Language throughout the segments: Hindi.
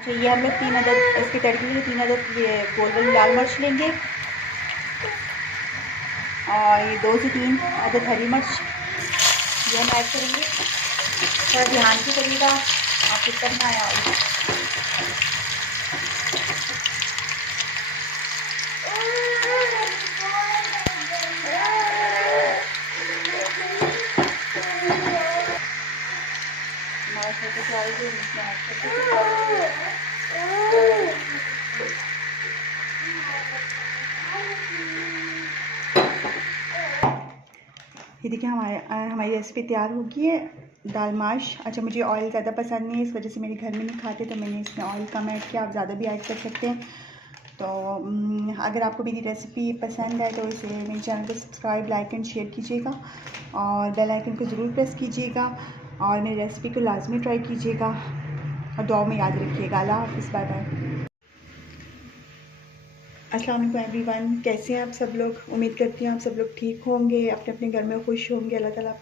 अच्छा, ये हम लोग 3 अदद इसके तड़के के लिए 3 अदद ये गोल वाली लाल मिर्च लेंगे और ये 2 से 3 अदद हरी मिर्च ये हम ऐड करेंगे। थोड़ा ध्यान से करिएगा, आपको करना है ऑयल। हमारा छोटे से ऑयल जो इसमें ऐड करते ये देखिए हमारी रेसिपी तैयार हो गई है, दाल माश। अच्छा, मुझे ऑयल ज़्यादा पसंद नहीं है, इस वजह से मेरे घर में नहीं खाते, तो मैंने इसमें ऑयल कम ऐड किया। आप ज़्यादा भी ऐड कर सकते हैं। तो अगर आपको मेरी रेसिपी पसंद है तो इसे मेरे चैनल को सब्सक्राइब, लाइक एंड शेयर कीजिएगा और बेल आइकन को ज़रूर प्रेस कीजिएगा और मेरी रेसिपी को लाजमी ट्राई कीजिएगा और दुआ में याद रखिएगा। अल्लाह हाफ़िज़, बाय बाय। अस्सलाम वालेकुम एवरीवन, कैसे हैं आप सब लोग। उम्मीद करती हूँ आप सब लोग ठीक होंगे, अपने अपने घर में खुश होंगे। अल्लाह ताला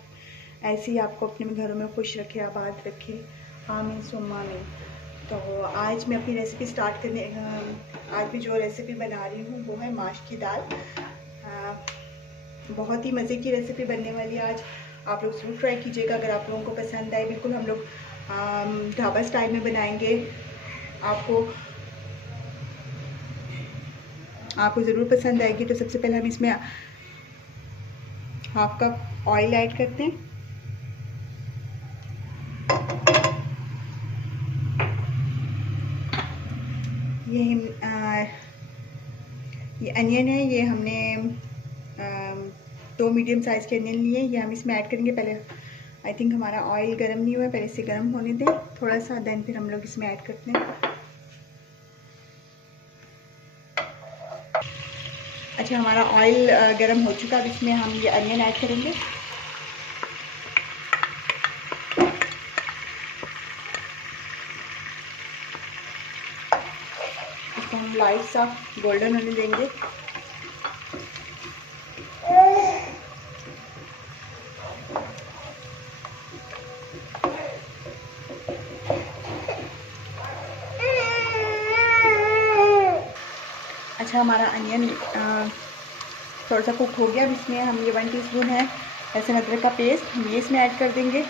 ऐसे ही आपको अपने घरों में खुश रखे, आबाद रखे, आमीन सुम्मा आमीन। तो आज मैं अपनी रेसिपी स्टार्ट करने आज भी जो रेसिपी बना रही हूँ वो है माश की दाल। बहुत ही मज़े की रेसिपी बनने वाली है आज, आप लोग ज़रूर ट्राई कीजिएगा अगर आप लोगों को पसंद आए। बिल्कुल हम लोग ढाबा स्टाइल में बनाएंगे। आपको ज़रूर पसंद आएगी। तो सबसे पहले हम इसमें हाफ कप ऑयल ऐड करते हैं। ये अनियन है, ये हमने 2 मीडियम साइज़ के अनियन लिए, ये हम इसमें ऐड करेंगे। पहले आई थिंक हमारा ऑयल गर्म नहीं हुआ है, पहले इसे गर्म होने दें थोड़ा सा, देन फिर हम लोग इसमें ऐड करते हैं। अच्छा, हमारा ऑयल गर्म हो चुका है, अब इसमें हम ये अनियन ऐड करेंगे। इसको हम लाइट सा गोल्डन होने देंगे। अच्छा, हमारा अनियन थोड़ा सा कुक हो गया। अब इसमें हम ये 1 टीस्पून है लहसुन अदरक का पेस्ट, हम ये इसमें ऐड कर देंगे।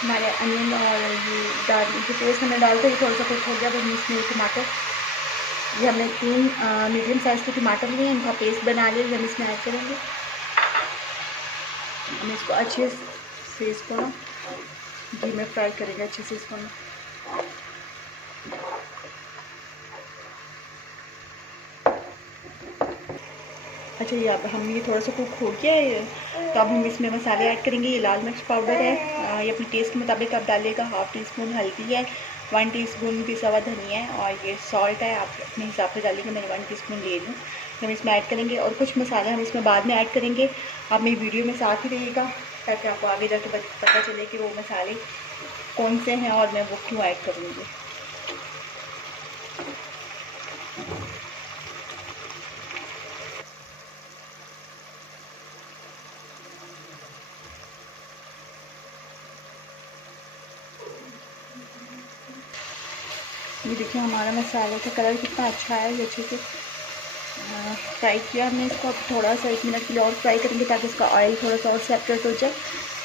हमारे अनियन और ये दाल जो पेस्ट हमने डालते ही थोड़ा सा कुक हो गया। अब हम इसमें टमाटर, ये हमने 3 मीडियम साइज़ के टमाटर लिए, इनका पेस्ट बना लिया, ये हम इसमें ऐड करेंगे। हम इसको अच्छे से इसको ना घी में फ्राई करेंगे अच्छे से इसको ना। अच्छा, ये अब हम ये थोड़ा सा कुक हो गया है, तो अब हम इसमें मसाले ऐड करेंगे। ये लाल मिर्च पाउडर है, ये अपने टेस्ट के मुताबिक आप डालिएगा। 1/2 टीस्पून हल्दी है, 1 टीस्पून पिसा हुआ धनिया है और ये सॉल्ट है, आप अपने हिसाब से डालिएगा। मैंने 1 टीस्पून ले लूँ, हम इसमें ऐड करेंगे। और कुछ मसाले हम इसमें बाद में ऐड करेंगे। आप मेरी वीडियो में साथ ही रहिएगा ताकि आपको आगे जाके पता चले कि वो मसाले कौन से हैं और मैं वो क्यों ऐड करूँगी। ये देखिए हमारा मसाले का कलर कितना अच्छा है, ये अच्छे से फ्राई किया हमने इसको। अब थोड़ा सा 1 मिनट के लिए और फ्राई करेंगे ताकि इसका ऑयल थोड़ा सा और सेपरेट हो जाए।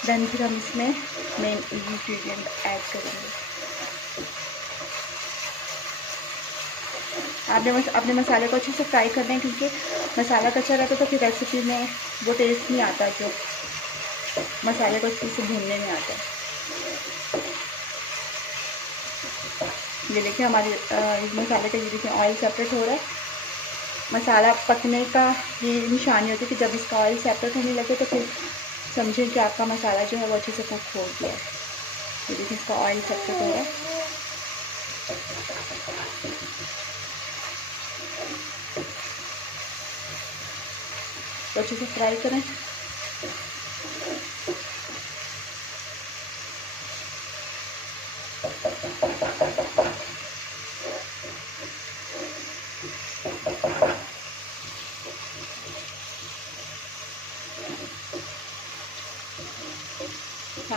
देन फिर हम इसमें मेन इंग्रेडिएंट ऐड करेंगे। आपने अपने मसाले को अच्छे से फ्राई करना है, क्योंकि मसाला कच्चा रहता है तो फिर रेसिपी में वो टेस्ट नहीं आता जो मसाले को अच्छे से भूनने में आता है। ये देखिए हमारे इस मसाले का, ये देखिए ऑयल सेपरेट हो रहा है। मसाला पकने का ये निशानी होती है कि जब इसका ऑयल सेपरेट होने लगे तो फिर समझें कि आपका मसाला जो है वो अच्छे से कुक हो गया है। ये देखिए इसका ऑयल सेपरेट हो रहा है। तो अच्छे से फ्राई करें।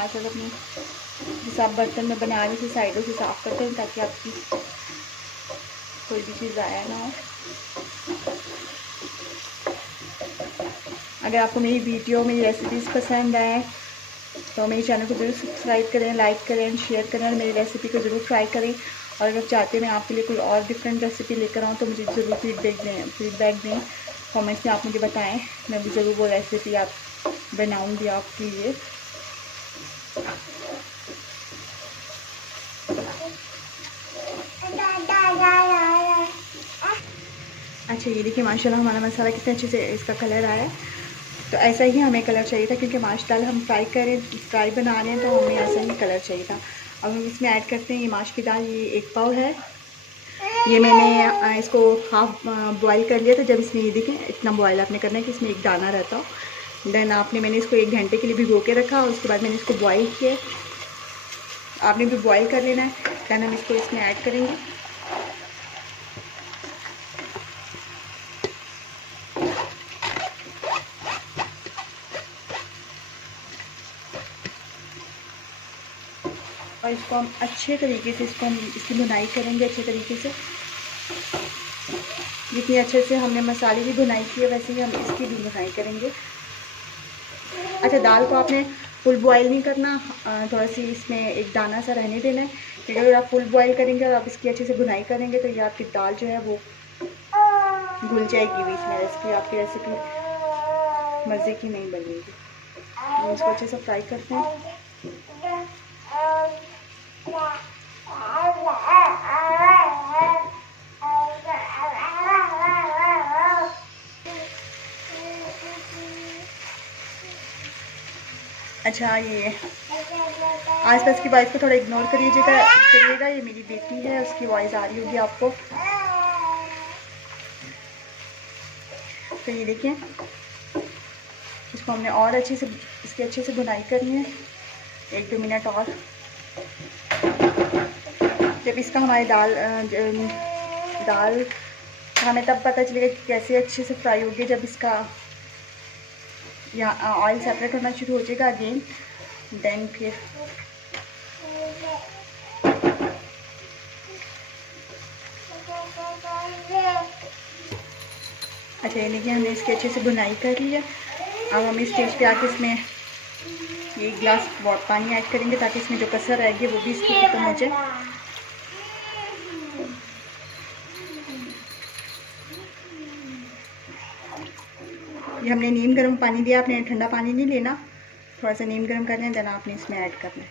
साथ साथ अपनी जैसे आप बर्तन में बना रहे थे साइडों से साफ़ करते हैं ताकि आपकी कोई भी चीज़ ज़ाया ना हो। अगर आपको मेरी वीडियो, मेरी रेसिपीज़ पसंद आए तो मेरे चैनल को ज़रूर सब्सक्राइब करें, लाइक करें, शेयर करें और मेरी रेसिपी को ज़रूर ट्राई करें। और अगर चाहते हैं मैं आपके लिए कोई और डिफरेंट रेसिपी लेकर आऊँ तो मुझे ज़रूर फीडबैक दें, कमेंट्स में आप मुझे बताएं, मैं भी ज़रूर वो रेसिपी आप बनाऊँगी आपके लिए। अच्छा ये देखिए माशाल्लाह हमारा मसाला कितने अच्छे से इसका कलर आया है। तो ऐसा ही हमें कलर चाहिए था क्योंकि माशाल्लाह हम फ्राई बना रहे हैं तो हमें ऐसा ही कलर चाहिए था। अब हम इसमें ऐड करते हैं ये माश की दाल, ये 1 पाव है। ये मैंने इसको हाफ बॉयल कर लिया था। जब इसमें ये देखें इतना बॉयल आपने करना है कि इसमें एक दाना रहता हो। देन मैंने इसको 1 घंटे के लिए भिगो के रखा, उसके बाद मैंने इसको बॉयल किया। आपने भी बॉयल कर लेना है। देन हम इसको इसमें ऐड करेंगे। और इसको हम अच्छे तरीके से इसकी भुनाई करेंगे अच्छे तरीके से। जितनी अच्छे से हमने मसाले की भुनाई की है वैसे ही हम इसकी भी भुनाई करेंगे। अच्छा दाल को आपने फुल बॉयल नहीं करना, थोड़ा सी इसमें एक दाना सा रहने देना है क्योंकि अगर आप फुल बॉयल करेंगे और आप इसकी अच्छे से भुनाई करेंगे तो ये आपकी दाल जो है वो घुल जाएगी बीच में। आपकी रेसिपी मज़े की नहीं बनेगी। हम इसको अच्छे से फ्राई करते हैं। अच्छा ये आसपास की वॉइस को थोड़ा इग्नोर करिएगा। ये मेरी बेटी है, उसकी वॉइस आ रही होगी आपको। तो ये देखिए इसको हमने और इसकी अच्छे से भुनाई करनी है 1-2 मिनट और। जब इसका हमारी दाल हमें तब पता चलेगा कि कैसे अच्छे से फ्राई होगी जब इसका यहाँ ऑयल सेपरेट होना शुरू हो जाएगा अगेन। देन फिर अच्छा ये देखिए हमने इसके अच्छे से भुनाई कर ली है। अब हम इस स्टेज पे आके इसमें 1 गिलास पानी ऐड करेंगे ताकि इसमें जो कसर रहेगी वो भी इसकी खत्म हो जाए। ये हमने नीम गर्म पानी दिया, आपने ठंडा पानी नहीं लेना, थोड़ा सा नीम गर्म करना है, देन आपने इसमें ऐड करना है।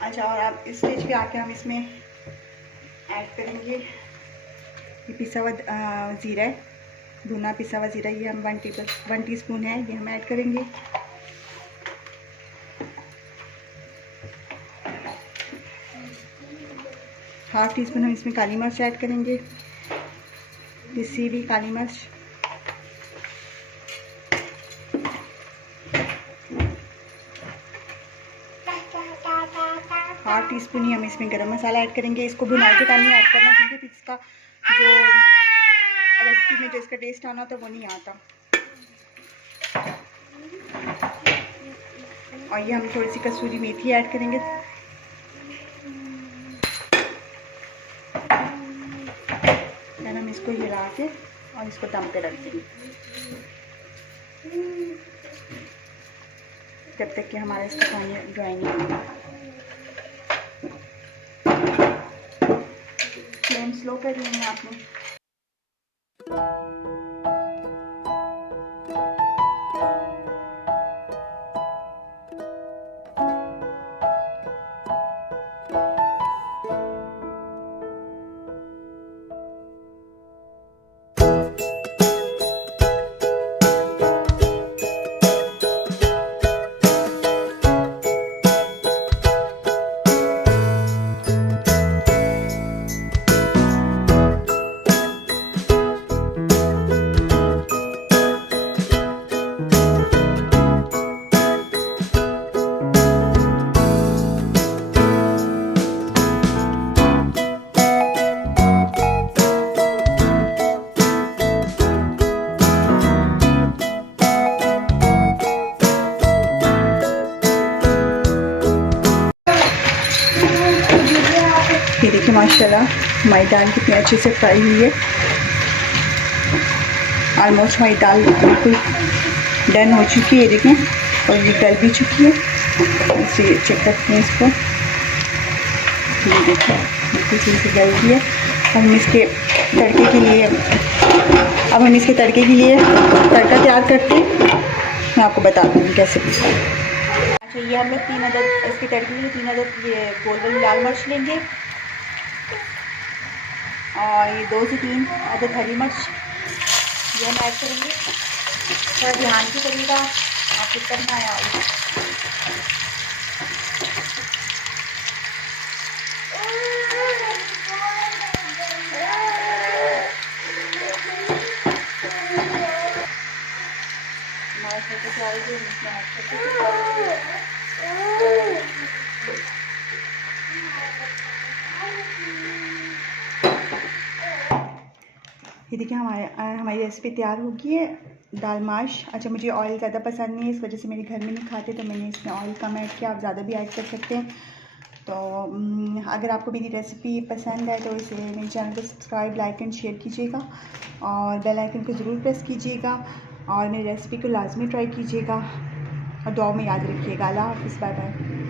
अच्छा और आप इस स्टेज पे आके हम इसमें ऐड करेंगे ये पिसा हुआ ज़ीरा है, भुना पिसा हुआ ज़ीरा। ये हम 1 टीस्पून है, ये हम ऐड करेंगे। ½ टीस्पून हम इसमें काली मिर्च ऐड करेंगे, पिसी हुई काली मिर्च। ½ टीस्पून ही हम इसमें गरम मसाला ऐड करेंगे। इसको भुनाई के टाइम में ऐड करना क्योंकि फिर इसका जो रेसिपी में जो इसका टेस्ट आना था वो नहीं आता। और ये हम थोड़ी सी कसूरी मेथी ऐड करेंगे। फिर हम इसको हिला के और इसको दम पे रख देंगे जब तक कि हमारा इसका पानी ड्राई नहीं होगा। फ्लेम स्लो कर लेंगे आपने। देखिए माशाल्लाह हमारी दाल कितनी अच्छे से फ्राई हुई है। ऑलमोस्ट हमारी दाल बिल्कुल डन हो चुकी है, देखें, और ये गल भी चुकी है। इसे चेक करते हैं इसको, ये देखिए बिल्कुल सही से गल गई है। अब हम इसके तड़के के लिए तड़का तैयार करते हैं। मैं आपको बता दूँगी कैसे। अच्छा, ये हम लोग 3 अदद इसके तड़के के लिए 3 अदद ये गोल वाली लाल मिर्च लेंगे, और ये 2 से 3 अदद हरी मिर्च ये हम ऐड करेंगे। थोड़ा ध्यान से करिएगा, आप कितना बनाया ऑयल। ये देखिए हमारी रेसिपी तैयार हो गई है, दाल माश। अच्छा, मुझे ऑयल ज़्यादा पसंद नहीं है, इस वजह से मेरे घर में नहीं खाते, तो मैंने इसमें ऑयल कम ऐड किया। आप ज़्यादा भी ऐड कर सकते हैं। तो अगर आपको मेरी रेसिपी पसंद है तो इसे मेरे चैनल को सब्सक्राइब, लाइक एंड शेयर कीजिएगा, और बेल आइकन को ज़रूर प्रेस कीजिएगा, और मेरी रेसिपी को लाजमी ट्राई कीजिएगा, और दुआ में याद रखिएगा। अल्लाह हाफ़िज़, बाय बाय।